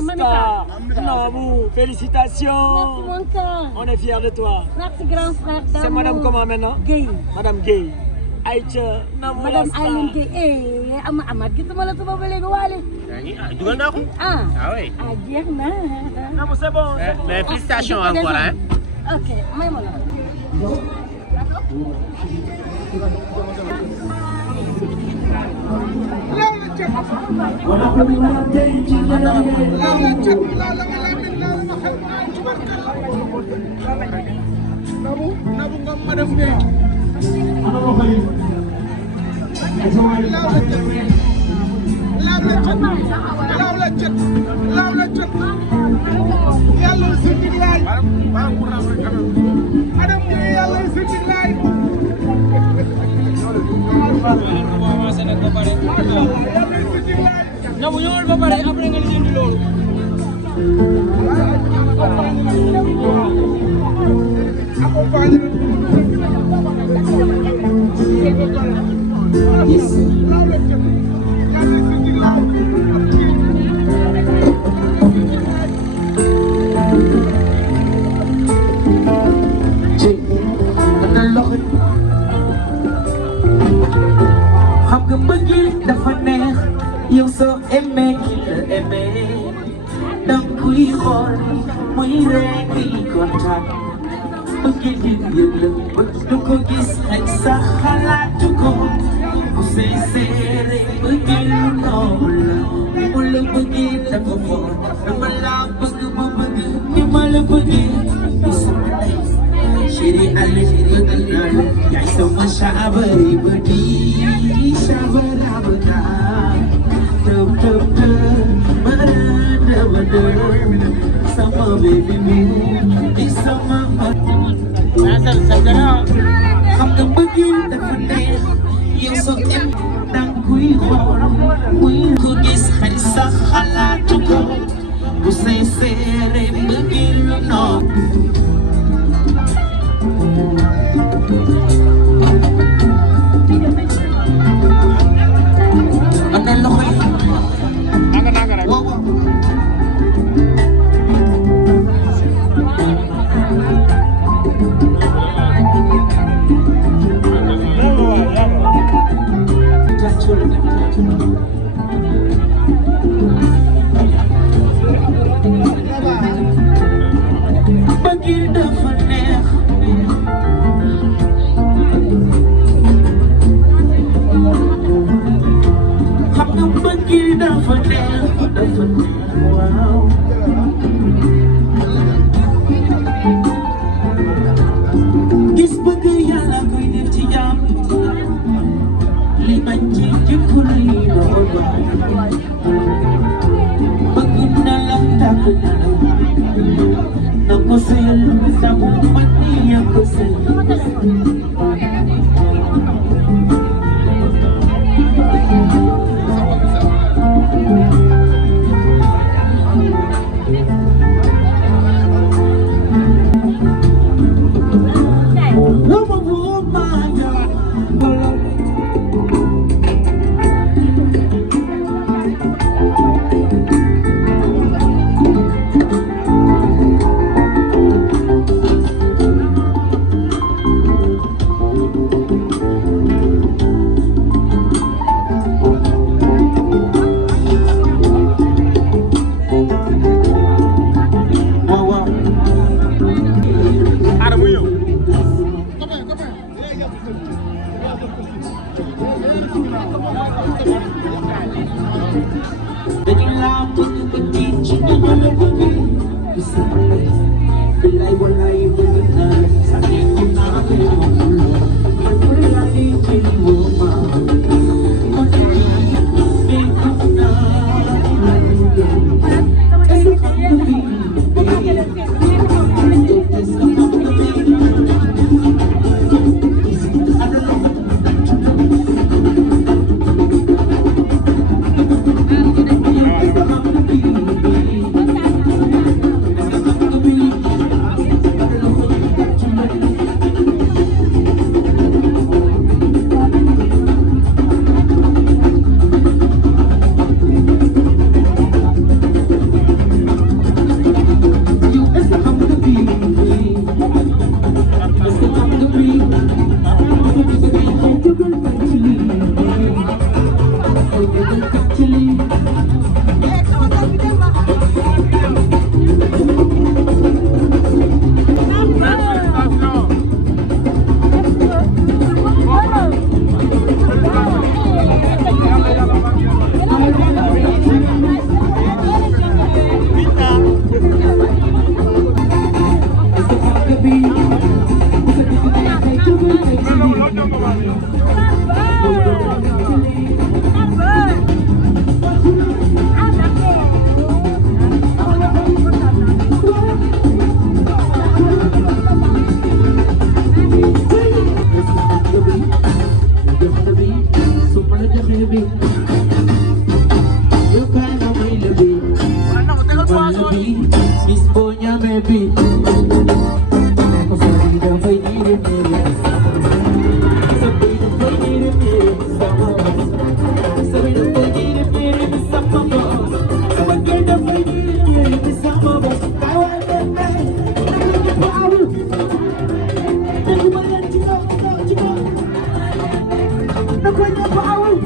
Mamita. Non, félicitations. Merci mon cœur. On est fiers de toi. Merci grand frère. C'est madame comment maintenant? Guèye. Madame Guèye. Aïcha. Madame Aïlin Guèye. Amath gisuma la suba ba léegi waale. dugal naa ko. Ah oui. Jeex na. Non, c'est bon. Mais félicitations encore hein. Ok may ma la. Nabu Ngom madame Guèye. laaw la jot yàlla si diglaay madame Guèye yàlla si diglaay Nabu ñëwal ba pare après nga lijjanti loolu. xam nga bëggee dafa neex yow soo aimé ki la aimé danga kuy xool muy ree di kontaan bëggee di yëg la bët du ko gis ak sax xalaatu ko bu sincère bëggee lu noble la ni mu la bëggee dafa foor dama laa bëgg ba bëgg ni ma la bëggee du sama ndey chéri ale bëgg naa la yaay sama saabari ba di sabarabada tëb tëb tëb barada bada sama baby mi di sama xam nga bëggeel dafa neex yow soo em dang kuy xool muy ko gis xarit sax xalaatu ko bu sincère bëggeel lu noonu bëggeel dafa neex xam nga bëggeel dafa neex waaw gis bëgg yàlla koy def ci jàmm li bañ ci jikko yi doon bëgg na la tàgg na la na ko seel sabu man ni ya ko seel Miss Bonya baby Ako sa vida fay nire-nire Sa vida fay nire-nire Sa vida fay nire-nire Sa vida fay nire-nire Sa Kawa bebe Nakunya power Nakumayan chika Nakunya power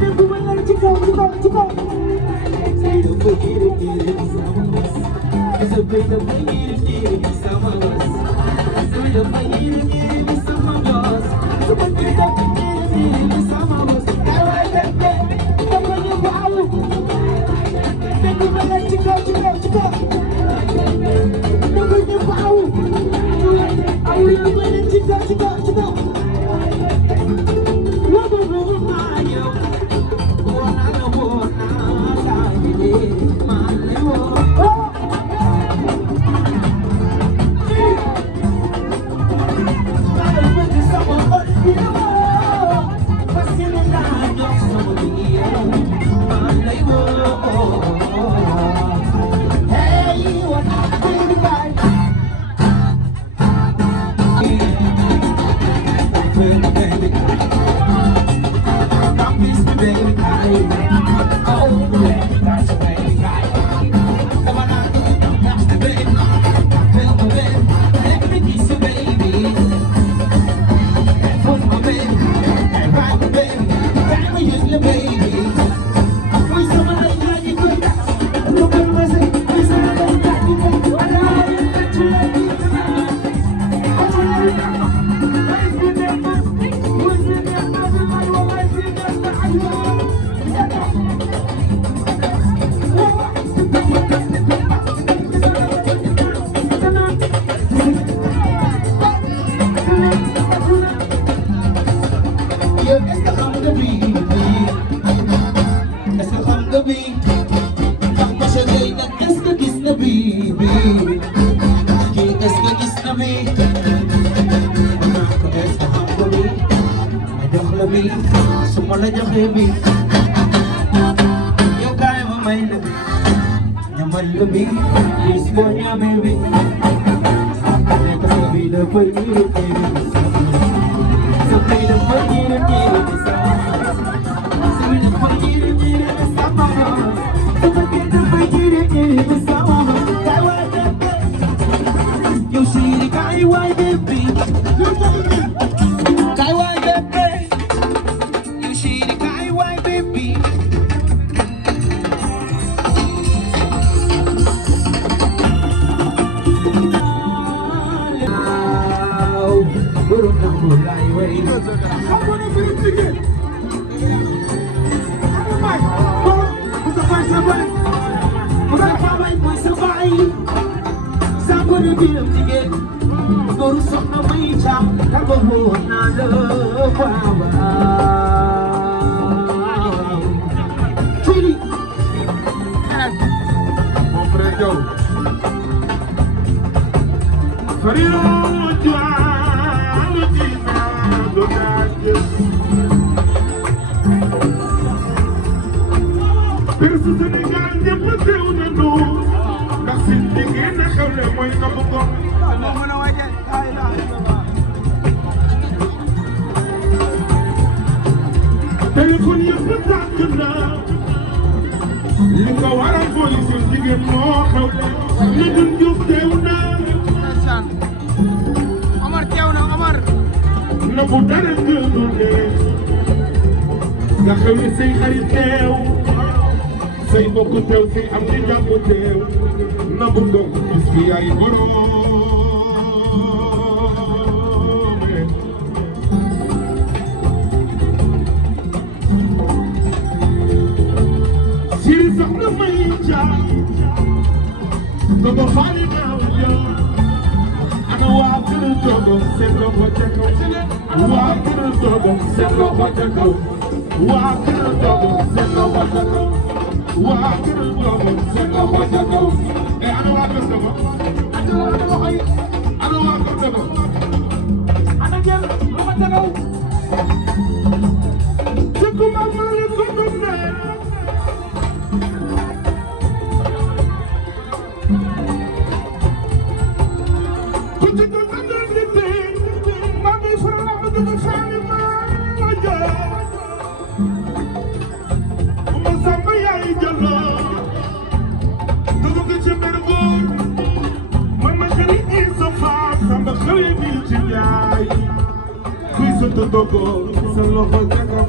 Nakumayan chika Sumala niya baby Yung kaya mo may labi Nyaman labi Please po niya baby Ito sa vida pa'y nire-nire Sa vida pa'y nire-nire Sa vida pa'y nire-nire Sa vida pa'y nire-nire Sa Kawa bebe Yung shiri kaiwa baby Kaiwa bebe Yung shiri kaiwa baby Burung na mulai way Ako na pinitigil. Ano ba? Sabay. Sabay mo sabay Sabo na bilang tigil Gurusok na may chak Kabahuan na lawawa Chili Ofredo. Farino Pero sa Sénégal ñëpp teew nañu ndax si jigéen na xewle mooy nga bëgg ko. téléphone yëpp tàkk na li ko waral mooy seen jigéen moo xewle li dun jub teew na na bu dara gënul ne nga xewle say xarit teew say mbokk teew say am di jàmm teew na bu ndox bis bi ay borom siri sax na may jaay ko ba faale naaw yow ana waa kër Togo seen loxo ca kaw waa kër Togo seen loxo ca kaw waa kër Togo seen loxo ca kaw waa kër Togo seen loxo ca kaw ana waa kër Togo ana waa kër Togo ana jël loxo ca kaw ci ku ma mën ko ne dogo sa loxo ca kaw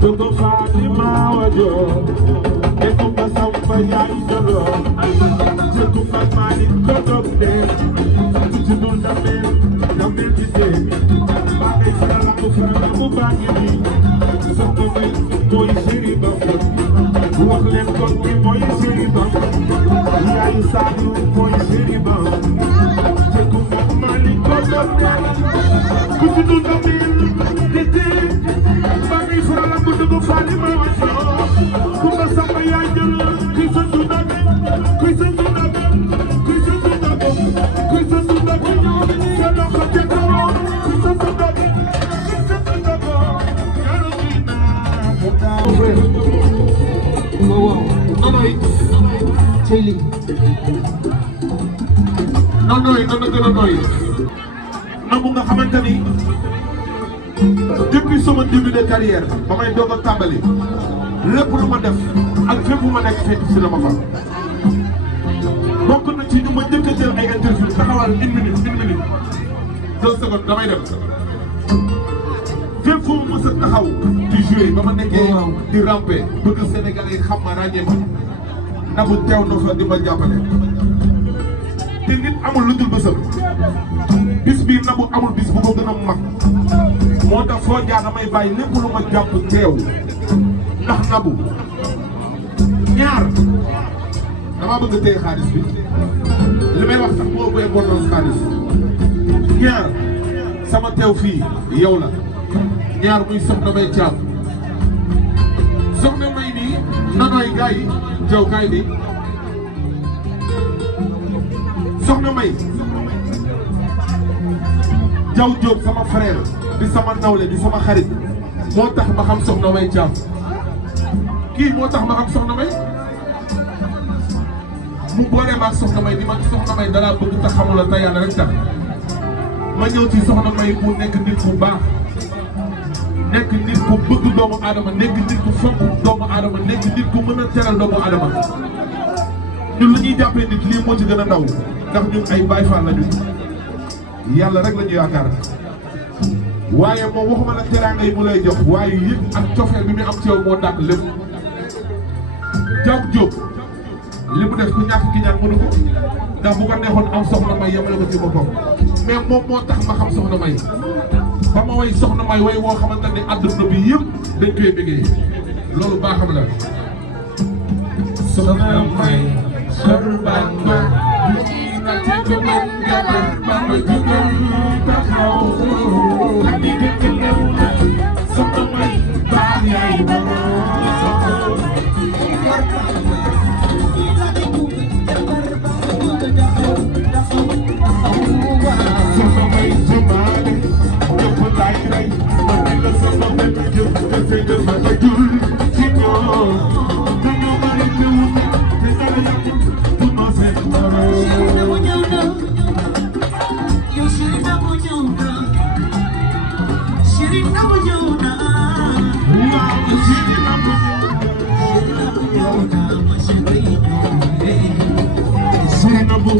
dogo Fatima wajo e kumba samba yaay dolo je kumba mani dogo de ci dul damel di de ba ngay fara mu baagi ni sa ko mooy siri ba wax leen ko ki mooy siri ba yaay saadu mooy siri ba je kumba mani dogo de ku ci dul damel di de ba ngay fara mu dogo Fatima wajo kumba samba yaay dolo ki sa du damel ki sa du damel ki sa du damel ki sa du damel sa loxo ca kaw ki sa du damel ki sa du damel waaw nonoy cey li nonoy nana gën a noy nangu nga xamante ni depuis sama début de carrière ba may doog a tàmbali lépp lu ma def ak fépp bu ma nekk fekk si la ma fa bokk na ci ñu ma njëkk a jël ay interview taxawal une minute 2 secondes damay dem fépp fu mu mës a taxaw di jouer ba ma nekkee di ramper bëgg Sénégalais xam ma ràññee ma Nabou teew na fa di ma jàppale te nit amul lu dul bësam bis bii Nabou amul bis bu ko gën a mag moo tax foo jaar damay bàyyi lépp lu ma jàpp teew ndax Nabou ñaar damaa bëgg a téye xaalis bi li may wax sax moo ëpp importance xaalis ñaar sama teew fii yow la ñaar muy soxna may caam soxna may nii nanoy gaa yi jaw kaay bi soxna may jaw jóob sama frère di sama nawle di sama xarit moo tax ma xam soxna may caam kii moo tax ma xam soxna may mu boole ma ak soxna may di ma soxna may dalaa bëgg te xamul la te yàlla rek tax ma ñëw ci soxna may mu nekk nit bu baax nekk nit ku bëgg doomu aadama nekk nit ku fonk doomu aadama nekk nit ku mën a teral doomu aadama ñun lu ñuy jàppee nit lii moo ci gën a ndaw ndax ñun ay Baay Faal lañu yàlla rek la ñu yaakaar waaye moom waxuma la teraanga yi mu lay jox waaye yëpp ak cofeel bi mu am ci yow moo dàq lépp Jaw Jóob li mu def ku ñàkk ki ñaan mënu ko ndax bu ko neexoon am soxna may yemale ko ci boppam mais moom moo tax ma xam soxna may ba ma way soxna may way woo xamante ne àdduna bi yëpp dañ koy bëggee loolu baaxam la soxna may sor bamba na ci ko man jabar bamba jugal taxaw andi dëkk ndaw soxna may baax yaay Sirinabu